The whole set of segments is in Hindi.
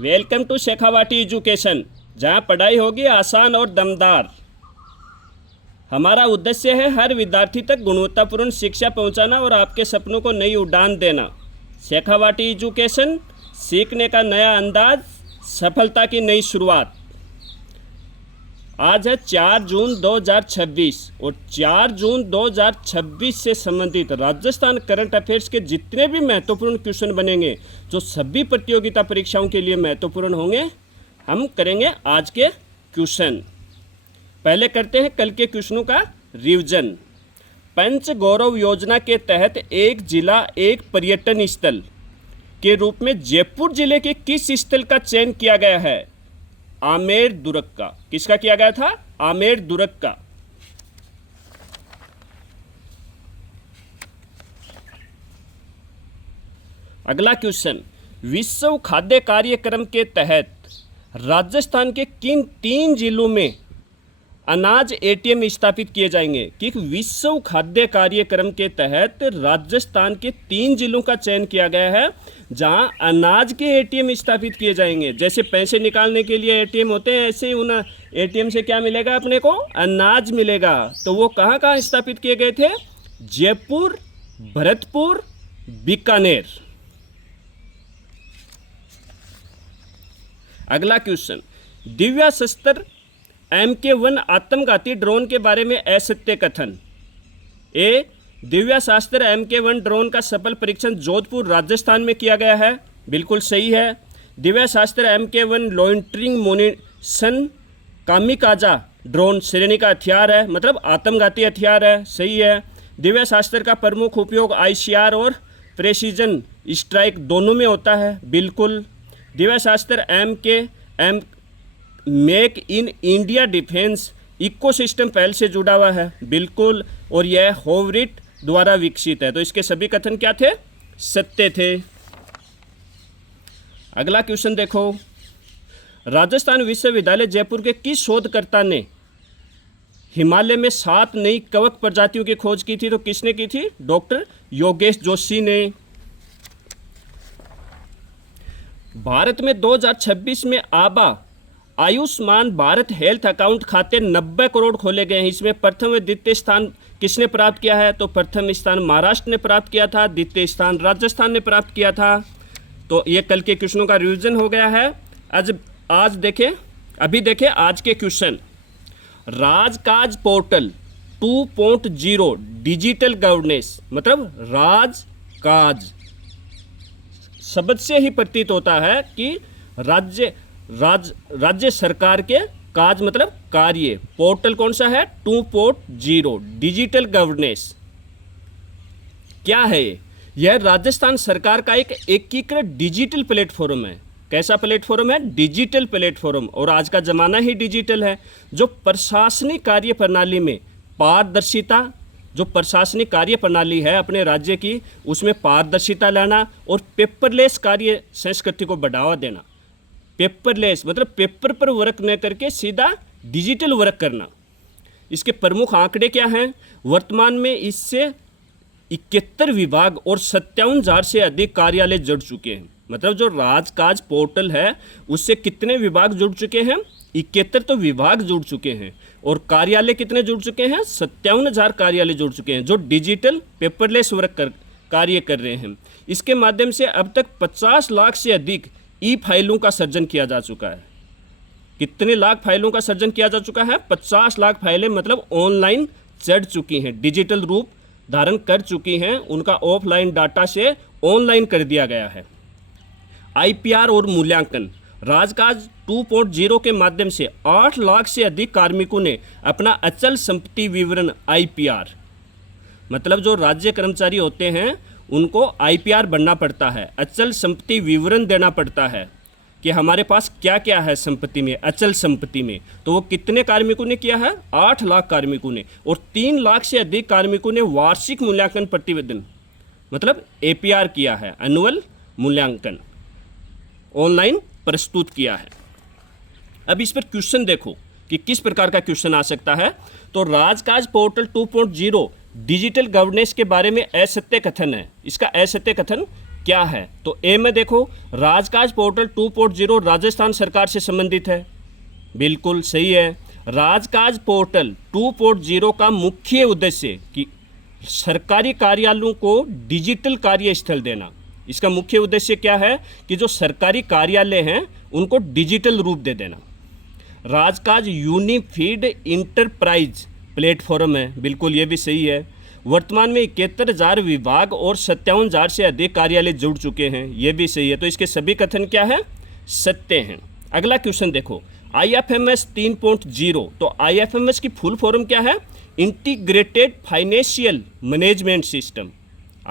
वेलकम टू शेखावाटी एजुकेशन, जहां पढ़ाई होगी आसान और दमदार। हमारा उद्देश्य है हर विद्यार्थी तक गुणवत्तापूर्ण शिक्षा पहुंचाना और आपके सपनों को नई उड़ान देना। शेखावाटी एजुकेशन, सीखने का नया अंदाज, सफलता की नई शुरुआत। आज है 4 जून 2026 और 4 जून 2026 से संबंधित राजस्थान करंट अफेयर्स के जितने भी महत्वपूर्ण क्वेश्चन बनेंगे, जो सभी प्रतियोगिता परीक्षाओं के लिए महत्वपूर्ण होंगे, हम करेंगे आज के क्वेश्चन। पहले करते हैं कल के क्वेश्चनों का रिवीजन। पंच गौरव योजना के तहत एक जिला एक पर्यटन स्थल के रूप में जयपुर जिले के किस स्थल का चयन किया गया है? आमेर दुर्ग का। किसका किया गया था? आमेर दुर्ग का। अगला क्वेश्चन, विश्व खाद्य कार्यक्रम के तहत राजस्थान के किन 3 जिलों में अनाज एटीएम स्थापित किए जाएंगे? कि विश्व खाद्य कार्यक्रम के तहत राजस्थान के 3 जिलों का चयन किया गया है जहां अनाज के एटीएम स्थापित किए जाएंगे। जैसे पैसे निकालने के लिए एटीएम होते हैं, ऐसे ही उन एटीएम से क्या मिलेगा अपने को? अनाज मिलेगा। तो वो कहां कहां स्थापित किए गए थे? जयपुर, भरतपुर, बीकानेर। अगला क्वेश्चन, दिव्यास्त्र MK1 आत्मघाती ड्रोन के बारे में असत्य कथन। ए, दिव्यास्त्र MK1 ड्रोन का सफल परीक्षण जोधपुर राजस्थान में किया गया है। बिल्कुल सही है। दिव्यास्त्र MK1 लॉन्ड्रिंग मोनिशन कामिकाजा ड्रोन श्रेणी का हथियार है, मतलब आत्मघाती हथियार है। सही है। दिव्यास्त्र का प्रमुख उपयोग ICR और प्रेसिजन स्ट्राइक दोनों में होता है। बिल्कुल। Divyastra MK make in India defence ecosystem पहल से जुड़ा हुआ है। बिल्कुल। और यह होवरिट द्वारा विकसित है। तो इसके सभी कथन क्या थे? सत्य थे। अगला क्वेश्चन देखो, राजस्थान विश्वविद्यालय जयपुर के किस शोधकर्ता ने हिमालय में 7 नई कवक प्रजातियों की खोज की थी? तो किसने की थी? डॉक्टर योगेश जोशी ने। भारत में 2026 में आबा आयुष्मान भारत हेल्थ अकाउंट खाते 90 करोड़ खोले गए हैं। इसमें प्रथम व द्वितीय स्थान किसने प्राप्त किया है? तो प्रथम स्थान महाराष्ट्र ने प्राप्त किया था, द्वितीय स्थान राजस्थान ने प्राप्त किया था। तो ये कल के क्वेश्चनों का रिवीजन हो गया है। आज देखें आज के क्वेश्चन। राजकाज पोर्टल 2.0 डिजिटल गवर्नेंस, मतलब राजकाज शब्द से ही प्रतीत होता है कि राज्य सरकार के काज मतलब कार्य। पोर्टल कौन सा है? 2.0 डिजिटल गवर्नेंस। क्या है ये? यह राजस्थान सरकार का एक एकीकृत डिजिटल प्लेटफॉर्म है। कैसा प्लेटफॉर्म है? Digital platform. और आज का जमाना ही डिजिटल है। जो प्रशासनिक कार्य प्रणाली में पारदर्शिता, जो प्रशासनिक कार्य प्रणाली है अपने राज्य की, उसमें पारदर्शिता लाना और पेपरलेस कार्य संस्कृति को बढ़ावा देना। पेपरलेस मतलब पेपर पर वर्क न करके सीधा डिजिटल वर्क करना। इसके प्रमुख आंकड़े क्या हैं? वर्तमान में इससे 71 विभाग और 57,000 से अधिक कार्यालय जुड़ चुके हैं। मतलब जो राजकाज पोर्टल है उससे कितने विभाग जुड़ चुके हैं? 71 तो विभाग जुड़ चुके हैं। और कार्यालय कितने जुड़ चुके हैं? 57,000 कार्यालय जुड़ चुके हैं जो डिजिटल पेपरलेस वर्क कार्य कर रहे हैं। इसके माध्यम से अब तक 50 लाख से अधिक फाइलों का सर्जन किया जा चुका है। कितने लाख फाइलों का सर्जन किया जा चुका है? 50 लाख फाइलें, मतलब ऑनलाइन चढ़ चुकी हैं, डिजिटल रूप धारण कर चुकी हैं। उनका ऑफलाइन डाटा से ऑनलाइन कर दिया गया है। IPR और मूल्यांकन, राजकाज 2.0 के माध्यम से 8 लाख से अधिक कार्मिकों ने अपना अचल संपत्ति विवरण IPR, मतलब जो राज्य कर्मचारी होते हैं उनको IPR बनना पड़ता है, अचल संपत्ति विवरण देना पड़ता है कि हमारे पास क्या क्या है संपत्ति में, अचल संपत्ति में। तो वो कितने कार्मिकों ने किया है? 8 लाख कार्मिकों ने। और 3 लाख से अधिक कार्मिकों ने वार्षिक मूल्यांकन प्रतिवेदन मतलब APR किया है, एनुअल मूल्यांकन ऑनलाइन प्रस्तुत किया है। अब इस पर क्वेश्चन देखो कि किस प्रकार का क्वेश्चन आ सकता है। तो राजकाज पोर्टल 2.0 डिजिटल गवर्नेंस के बारे में असत्य कथन है। इसका असत्य कथन क्या है? तो ए में देखो, राजकाज पोर्टल 2.0 राजस्थान सरकार से संबंधित है, बिल्कुल सही है। राजकाज पोर्टल 2.0 का मुख्य उद्देश्य कि सरकारी कार्यालयों को डिजिटल कार्यस्थल देना। इसका मुख्य उद्देश्य क्या है कि जो सरकारी कार्यालय हैं उनको डिजिटल रूप दे देना। राजकाज यूनिफाइड इंटरप्राइज प्लेटफॉर्म है, बिल्कुल ये भी सही है। वर्तमान में 71,000 विभाग और 57,000 से अधिक कार्यालय जुड़ चुके हैं, ये भी सही है। तो इसके सभी कथन क्या है? सत्य हैं। अगला क्वेश्चन देखो, IFMS 3.0, तो IFMS की फुल फॉर्म क्या है? Integrated financial management system.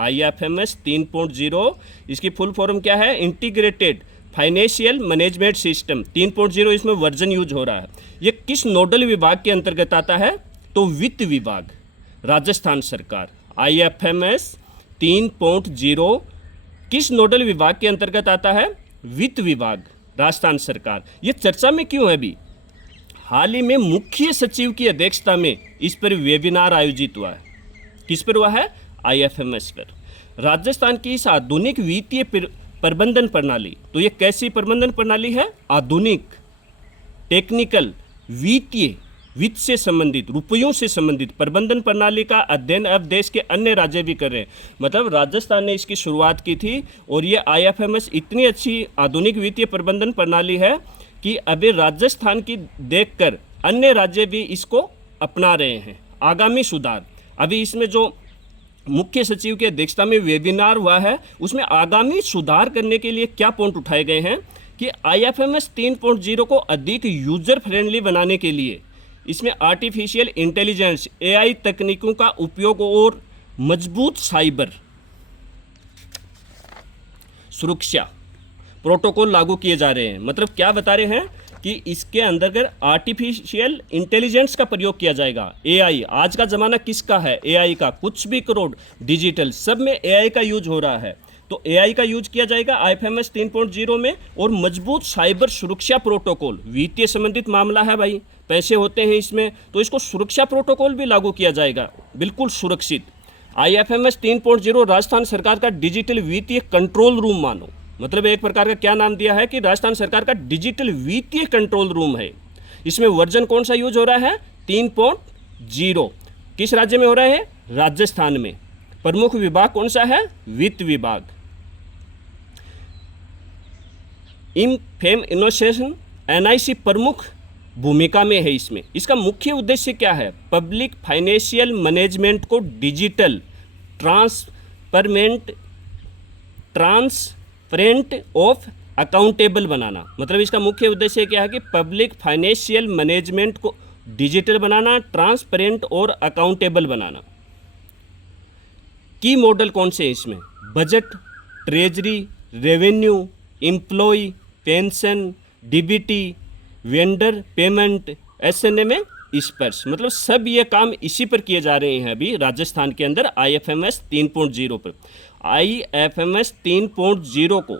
IFMS 3.0 इसकी फुल फॉर्म क्या है? इंटीग्रेटेड फाइनेंशियल मैनेजमेंट सिस्टम 3.0, इसमें वर्जन यूज हो रहा है। ये किस नोडल विभाग के अंतर्गत आता है? तो वित्त विभाग, राजस्थान सरकार। IFMS 3.0 किस नोडल विभाग के अंतर्गत आता है? वित्त विभाग, राजस्थान सरकार। ये चर्चा में क्यों है अभी? हाल ही में मुख्य सचिव की अध्यक्षता में इस पर वेबिनार आयोजित हुआ है। किस पर हुआ है? IFMS पर। राजस्थान की इस आधुनिक वित्तीय प्रबंधन प्रणाली, तो ये कैसी प्रबंधन प्रणाली है? आधुनिक, टेक्निकल, वित्तीय, वित्त से संबंधित, रुपयों से संबंधित प्रबंधन प्रणाली का अध्ययन अब देश के अन्य राज्य भी कर रहे हैं। मतलब राजस्थान ने इसकी शुरुआत की थी और ये IFMS इतनी अच्छी आधुनिक वित्तीय प्रबंधन प्रणाली है कि अभी राजस्थान की देखकर अन्य राज्य भी इसको अपना रहे हैं। आगामी सुधार, अभी इसमें जो मुख्य सचिव की अध्यक्षता में वेबिनार हुआ है उसमें आगामी सुधार करने के लिए क्या पॉइंट उठाए गए हैं कि IFMS 3.0 को अधिक यूजर फ्रेंडली बनाने के लिए इसमें आर्टिफिशियल इंटेलिजेंस AI तकनीकों का उपयोग और मजबूत साइबर सुरक्षा प्रोटोकॉल लागू किए जा रहे हैं। मतलब क्या बता रहे हैं कि इसके अंतर्गत आर्टिफिशियल इंटेलिजेंस का प्रयोग किया जाएगा। AI, आज का ज़माना किसका है? AI का। कुछ भी करो डिजिटल, सब में AI का यूज हो रहा है। तो AI का यूज किया जाएगा IFMS 3.0 में। और मजबूत साइबर सुरक्षा प्रोटोकॉल, वित्तीय संबंधित मामला है भाई, पैसे होते हैं इसमें, तो इसको सुरक्षा प्रोटोकॉल भी लागू किया जाएगा, बिल्कुल सुरक्षित। IFMS 3.0 राजस्थान सरकार का डिजिटल वित्तीय कंट्रोल रूम मानो। मतलब एक प्रकार का क्या नाम दिया है कि राजस्थान सरकार का डिजिटल वित्तीय कंट्रोल रूम है। इसमें वर्जन कौन सा यूज हो रहा है? 3.0। किस राज्य में हो रहा है? राजस्थान में। प्रमुख विभाग कौन सा है? वित्त विभाग। फेम इनोवेशन NIC प्रमुख भूमिका में है इसमें। इसका मुख्य उद्देश्य क्या है? पब्लिक फाइनेंशियल मैनेजमेंट को डिजिटल ट्रांसपेरेंट ऑफ अकाउंटेबल बनाना। मतलब इसका मुख्य उद्देश्य क्या है कि पब्लिक फाइनेंशियल मैनेजमेंट को डिजिटल बनाना, ट्रांसपेरेंट और अकाउंटेबल बनाना। की मॉडल कौन से हैं इसमें? Budget, treasury, revenue, employ, pension, DBT, vendor payment, SNM Sparsh. मतलब सब ये काम इसी पर किए जा रहे हैं अभी राजस्थान के अंदर IFMS 3.0 पर। IFMS 3.0 को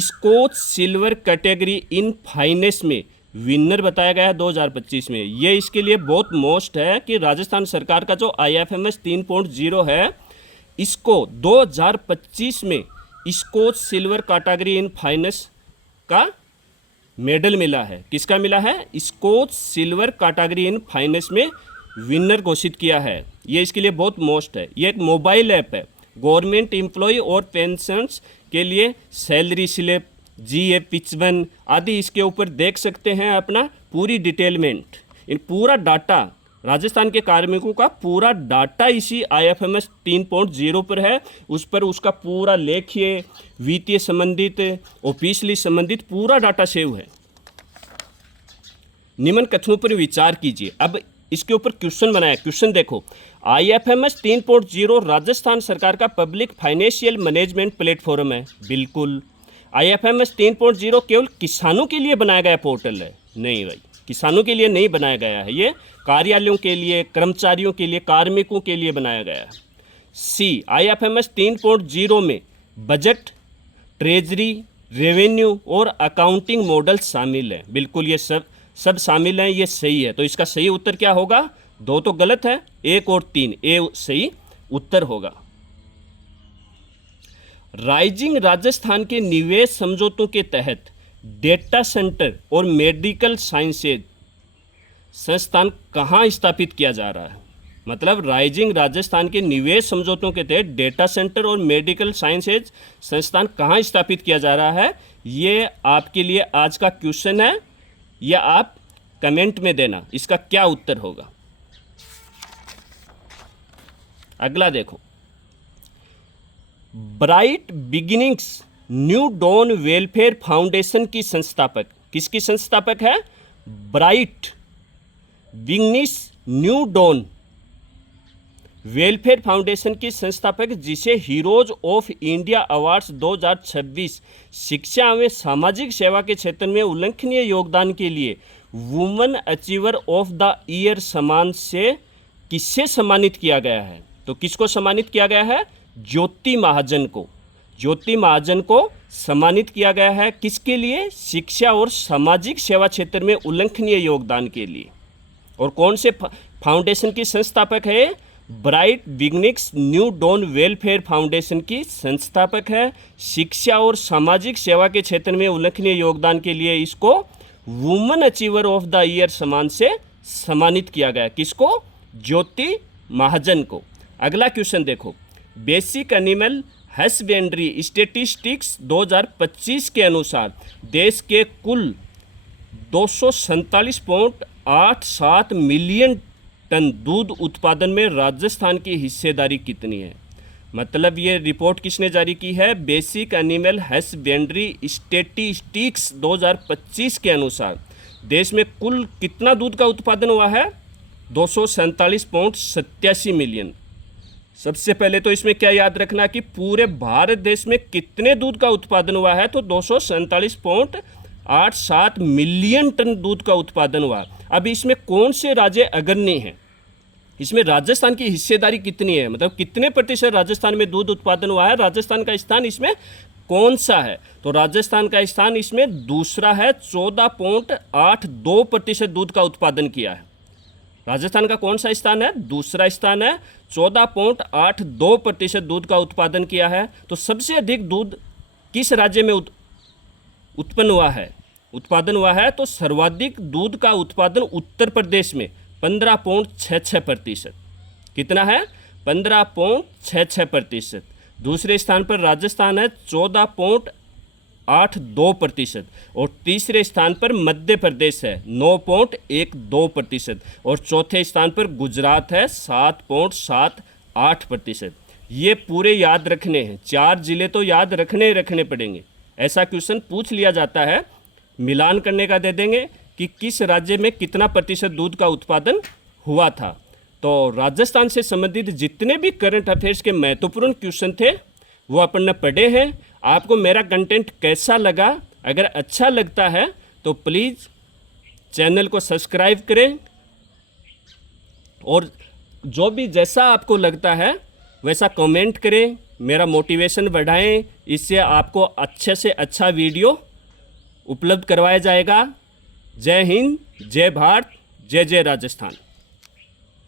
Skoch silver category in finance में विनर बताया गया है 2025 में। ये इसके लिए बहुत मोस्ट है कि राजस्थान सरकार का जो IFMS 3.0 है इसको 2025 में Skoch silver category in finance का मेडल मिला है। किसका मिला है? Skoch silver category in finance में विनर घोषित किया है। ये इसके लिए बहुत मोस्ट है। ये एक मोबाइल ऐप है गवर्नमेंट एम्प्लॉय और पेंशन्स के लिए। सैलरी स्लिप, GA55 आदि इसके ऊपर देख सकते हैं अपना पूरी डिटेलमेंट। इन पूरा डाटा राजस्थान के कार्मिकों का पूरा डाटा इसी IFMS 3.0 पर है। उस पर उसका पूरा लेखीय, वित्तीय संबंधित, ऑफिशियली संबंधित पूरा डाटा सेव है। निम्न कथनों पर विचार कीजिए। अब इसके ऊपर क्वेश्चन बनाया। क्वेश्चन देखो, IFMS 3.0 राजस्थान सरकार का पब्लिक फाइनेंशियल मैनेजमेंट प्लेटफॉर्म है। बिल्कुल। IFMS 3.0 केवल किसानों के लिए बनाया गया पोर्टल है? नहीं भाई, किसानों के लिए नहीं बनाया गया है। ये कार्यालयों के लिए, कर्मचारियों के लिए, कार्मिकों के लिए बनाया गया है। C, IFMS 3.0 में बजट, ट्रेजरी, रेवेन्यू और अकाउंटिंग मॉडल शामिल हैं। बिल्कुल ये सब शामिल हैं, ये सही है। तो इसका सही उत्तर क्या होगा? 2 तो गलत है, 1 और 3, ए सही उत्तर होगा। राइजिंग राजस्थान के निवेश समझौतों के तहत डेटा सेंटर और मेडिकल साइंसेज संस्थान कहाँ स्थापित किया जा रहा है? मतलब राइजिंग राजस्थान के निवेश समझौतों के तहत डेटा सेंटर और मेडिकल साइंसेज संस्थान कहाँ स्थापित किया जा रहा है, ये आपके लिए आज का क्वेश्चन है। या आप कमेंट में देना इसका क्या उत्तर होगा। अगला देखो, bright beginnings new dawn welfare foundation की संस्थापक किसकी संस्थापक है? Bright beginnings new dawn welfare foundation की संस्थापक, जिसे हीरोज ऑफ इंडिया अवार्ड्स 2026 शिक्षा में सामाजिक सेवा के क्षेत्र में उल्लेखनीय योगदान के लिए women achiever of the year सम्मान से किससे सम्मानित किया गया है? तो किसको सम्मानित किया गया है? ज्योति महाजन को। ज्योति महाजन को सम्मानित किया गया है किसके लिए? शिक्षा और सामाजिक सेवा क्षेत्र में उल्लेखनीय योगदान के लिए। और कौन से फाउंडेशन की संस्थापक है? Bright beginnings new dawn welfare foundation की संस्थापक है। शिक्षा और सामाजिक सेवा के क्षेत्र में उल्लेखनीय योगदान के लिए इसको women achiever of the year सम्मान से सम्मानित किया गया। किसको? ज्योति महाजन को। अगला क्वेश्चन देखो, बेसिक एनिमल हस्बेंड्री स्टैटिस्टिक्स 2025 के अनुसार देश के कुल 247.87 मिलियन टन दूध उत्पादन में राजस्थान की हिस्सेदारी कितनी है? मतलब ये रिपोर्ट किसने जारी की है? बेसिक एनिमल हस्बेंड्री स्टैटिस्टिक्स 2025 के अनुसार देश में कुल कितना दूध का उत्पादन हुआ है? 247.87 मिलियन। सबसे पहले तो इसमें क्या याद रखना कि पूरे भारत देश में कितने दूध का उत्पादन हुआ है? तो 247.87 मिलियन टन दूध का उत्पादन हुआ। अब इसमें कौन से राज्य अग्रणी हैं? इसमें राजस्थान की हिस्सेदारी कितनी है? मतलब कितने प्रतिशत राजस्थान में दूध उत्पादन हुआ है? राजस्थान का स्थान इसमें कौन सा है? तो राजस्थान का स्थान इसमें दूसरा है। 14.82% दूध का उत्पादन किया है। राजस्थान का कौन सा स्थान है? दूसरा स्थान है। 14.82% दूध का उत्पादन किया है। तो सबसे अधिक दूध किस राज्य में उत्पन्न हुआ है, उत्पादन हुआ है? तो सर्वाधिक दूध का उत्पादन उत्तर प्रदेश में 15.66%। कितना है? 15.66%। दूसरे स्थान पर राजस्थान है 14.82% और तीसरे स्थान पर मध्य प्रदेश है 9.12% और चौथे स्थान पर गुजरात है 7.78%। ये पूरे याद रखने हैं, 4 जिले तो याद रखने पड़ेंगे। ऐसा क्वेश्चन पूछ लिया जाता है, मिलान करने का दे देंगे कि किस राज्य में कितना प्रतिशत दूध का उत्पादन हुआ था। तो राजस्थान से संबंधित जितने भी करंट अफेयर्स के महत्वपूर्ण क्वेश्चन थे वो अपन ने पढ़े हैं। आपको मेरा कंटेंट कैसा लगा? अगर अच्छा लगता है तो प्लीज़ चैनल को सब्सक्राइब करें और जो भी जैसा आपको लगता है वैसा कमेंट करें, मेरा मोटिवेशन बढ़ाएं। इससे आपको अच्छे से अच्छा वीडियो उपलब्ध करवाया जाएगा। जय हिंद, जय भारत, जय जय राजस्थान।